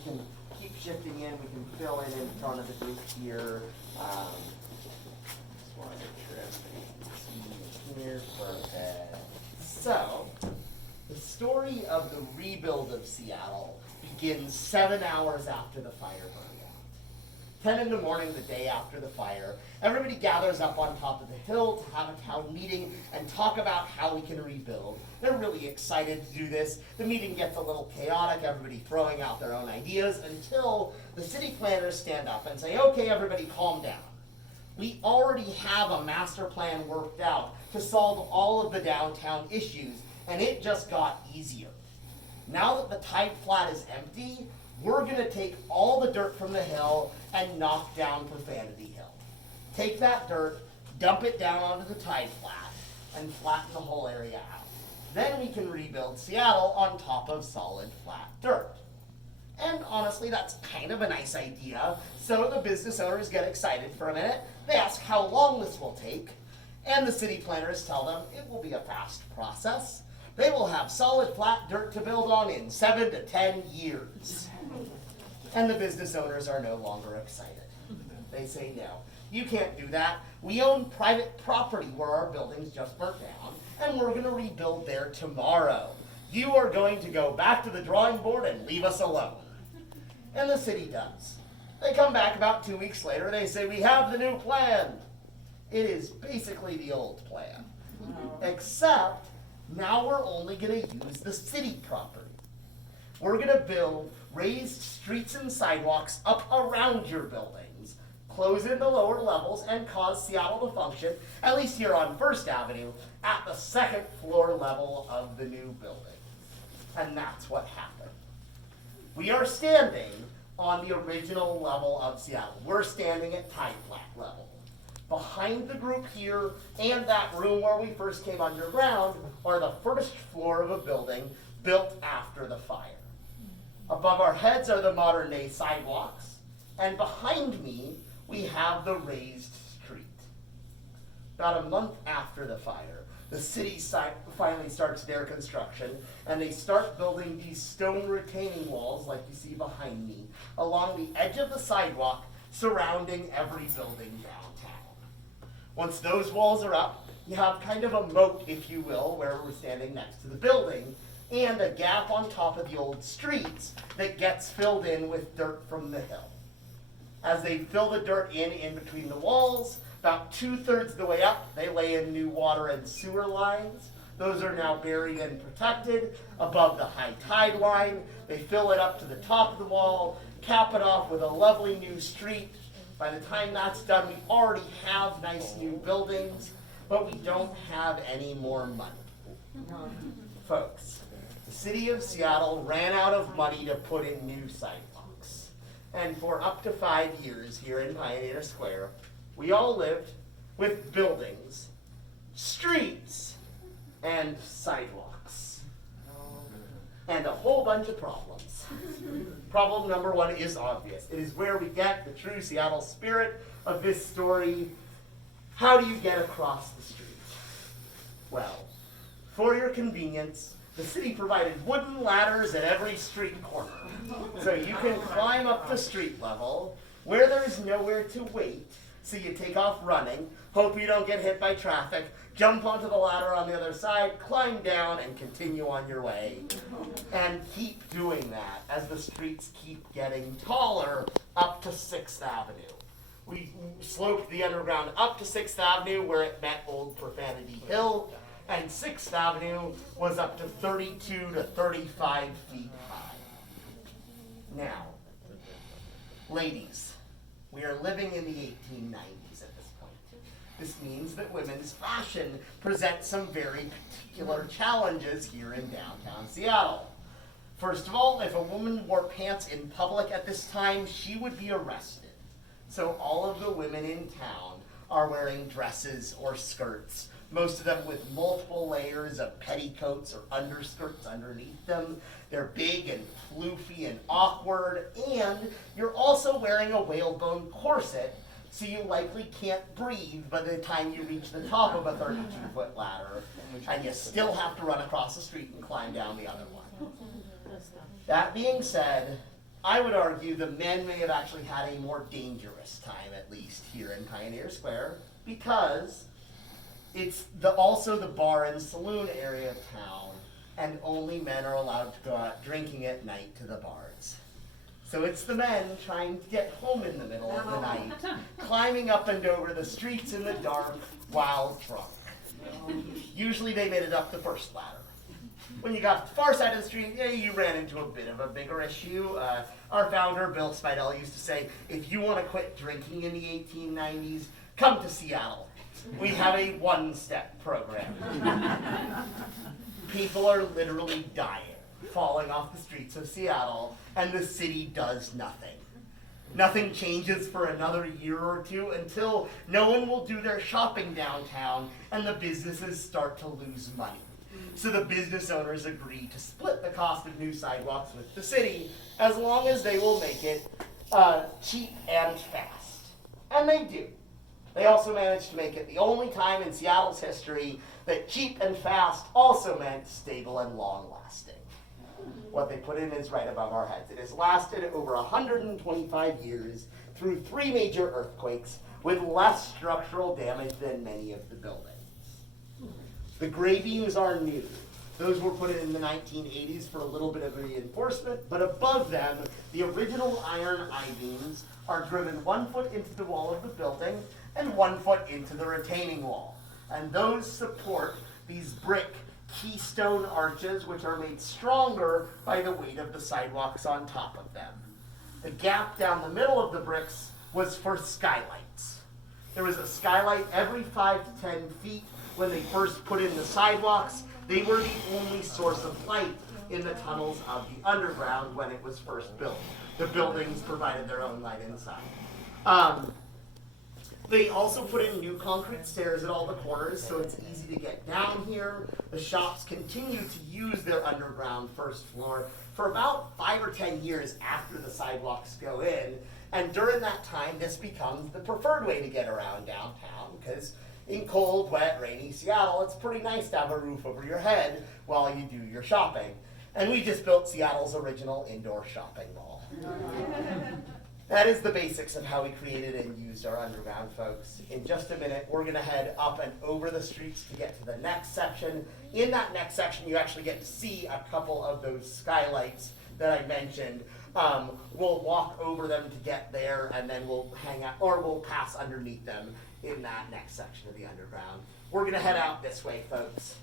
We can keep shifting in. We can fill in front of the group here. Just want to make sure everything here. Perfect. So, the story of the rebuild of Seattle begins 7 hours after the fire burned out. 10 in the morning, the day after the fire, everybody gathers up on top of the hill to have a town meeting and talk about how we can rebuild. They're really excited to do this. The meeting gets a little chaotic, everybody throwing out their own ideas, until the city planners stand up and say, okay, everybody calm down. We already have a master plan worked out to solve all of the downtown issues, and it just got easier. Now that the tide flat is empty, we're gonna take all the dirt from the hill and knock down Profanity Hill. Take that dirt, dump it down onto the tide flat, and flatten the whole area out. Then we can rebuild Seattle on top of solid flat dirt. And honestly, that's kind of a nice idea. So the business owners get excited for a minute. They ask how long this will take. And the city planners tell them it will be a fast process. They will have solid flat dirt to build on in 7 to 10 years. And the business owners are no longer excited. They say, no, you can't do that. We own private property where our buildings just burnt down, and we're gonna rebuild there tomorrow. You are going to go back to the drawing board and leave us alone. And the city does. They come back about 2 weeks later, they say, we have the new plan. It is basically the old plan. Except, now we're only gonna use the city property. We're gonna build raised streets and sidewalks up around your buildings, close in the lower levels, and cause Seattle to function, at least here on First Avenue, at the second floor level of the new building. And that's what happened. We are standing on the original level of Seattle. We're standing at tide flat level. Behind the group here and that room where we first came underground are the first floor of a building built after the fire. Above our heads are the modern day sidewalks, and behind me we have the raised street. About a month after the fire, the city finally starts their construction, and they start building these stone retaining walls like you see behind me along the edge of the sidewalk surrounding every building downtown. Once those walls are up, you have kind of a moat, if you will, where we're standing next to the building, and a gap on top of the old streets that gets filled in with dirt from the hill. As they fill the dirt in between the walls, about 2/3 of the way up, they lay in new water and sewer lines. Those are now buried and protected above the high tide line. They fill it up to the top of the wall, cap it off with a lovely new street. By the time that's done, we already have nice new buildings, but we don't have any more money. Folks, the city of Seattle ran out of money to put in new sidewalks. And for up to 5 years here in Pioneer Square, we all lived with buildings, streets, and sidewalks. And a whole bunch of problems. Problem number one is obvious. It is where we get the true Seattle spirit of this story. How do you get across the street? Well, for your convenience, the city provided wooden ladders at every street corner. So you can climb up the street level where there's nowhere to wait. So you take off running, hope you don't get hit by traffic, jump onto the ladder on the other side, climb down, and continue on your way. And keep doing that as the streets keep getting taller up to 6th Avenue. We sloped the underground up to 6th Avenue where it met Old Profanity Hill, and 6th Avenue was up to 32 to 35 feet high. Now, ladies, we are living in the 1890s at this point. This means that women's fashion presents some very particular challenges here in downtown Seattle. First of all, if a woman wore pants in public at this time, she would be arrested. So all of the women in town are wearing dresses or skirts, most of them with multiple layers of petticoats or underskirts underneath them. They're big and floofy and awkward, and you're also wearing a whalebone corset, so you likely can't breathe by the time you reach the top of a 32-foot ladder, and you still have to run across the street and climb down the other one. That being said, I would argue the men may have actually had a more dangerous time, at least here in Pioneer Square, because it's also the bar and saloon area of town, and only men are allowed to go out drinking at night to the bars. So it's the men trying to get home in the middle of the night, climbing up and over the streets in the dark while drunk. Usually they made it up the first ladder. When you got to the far side of the street, yeah, you ran into a bit of a bigger issue. Our founder, Bill Spidell, used to say, if you want to quit drinking in the 1890s, come to Seattle. We have a one-step program. People are literally dying, falling off the streets of Seattle, and the city does nothing. Nothing changes for another year or two until no one will do their shopping downtown and the businesses start to lose money. So the business owners agree to split the cost of new sidewalks with the city as long as they will make it cheap and fast. And they do. They also managed to make it the only time in Seattle's history that cheap and fast also meant stable and long-lasting. What they put in is right above our heads. It has lasted over 125 years through 3 major earthquakes with less structural damage than many of the buildings. The gray beams are new. Those were put in the 1980s for a little bit of reinforcement, but above them, the original iron I-beams are driven 1 foot into the wall of the building and 1 foot into the retaining wall. And those support these brick keystone arches, which are made stronger by the weight of the sidewalks on top of them. The gap down the middle of the bricks was for skylights. There was a skylight every 5 to 10 feet when they first put in the sidewalks. They were the only source of light in the tunnels of the underground when it was first built. The buildings provided their own light inside. They also put in new concrete stairs at all the corners, so it's easy to get down here. The shops continue to use their underground first floor for about 5 or 10 years after the sidewalks go in. And during that time, this becomes the preferred way to get around downtown, because in cold, wet, rainy Seattle, it's pretty nice to have a roof over your head while you do your shopping. And we just built Seattle's original indoor shopping mall. That is the basics of how we created and used our underground, folks. In just a minute, we're going to head up and over the streets to get to the next section. In that next section, you actually get to see a couple of those skylights that I mentioned. We'll walk over them to get there, and then we'll hang out, or we'll pass underneath them in that next section of the underground. We're going to head out this way, folks.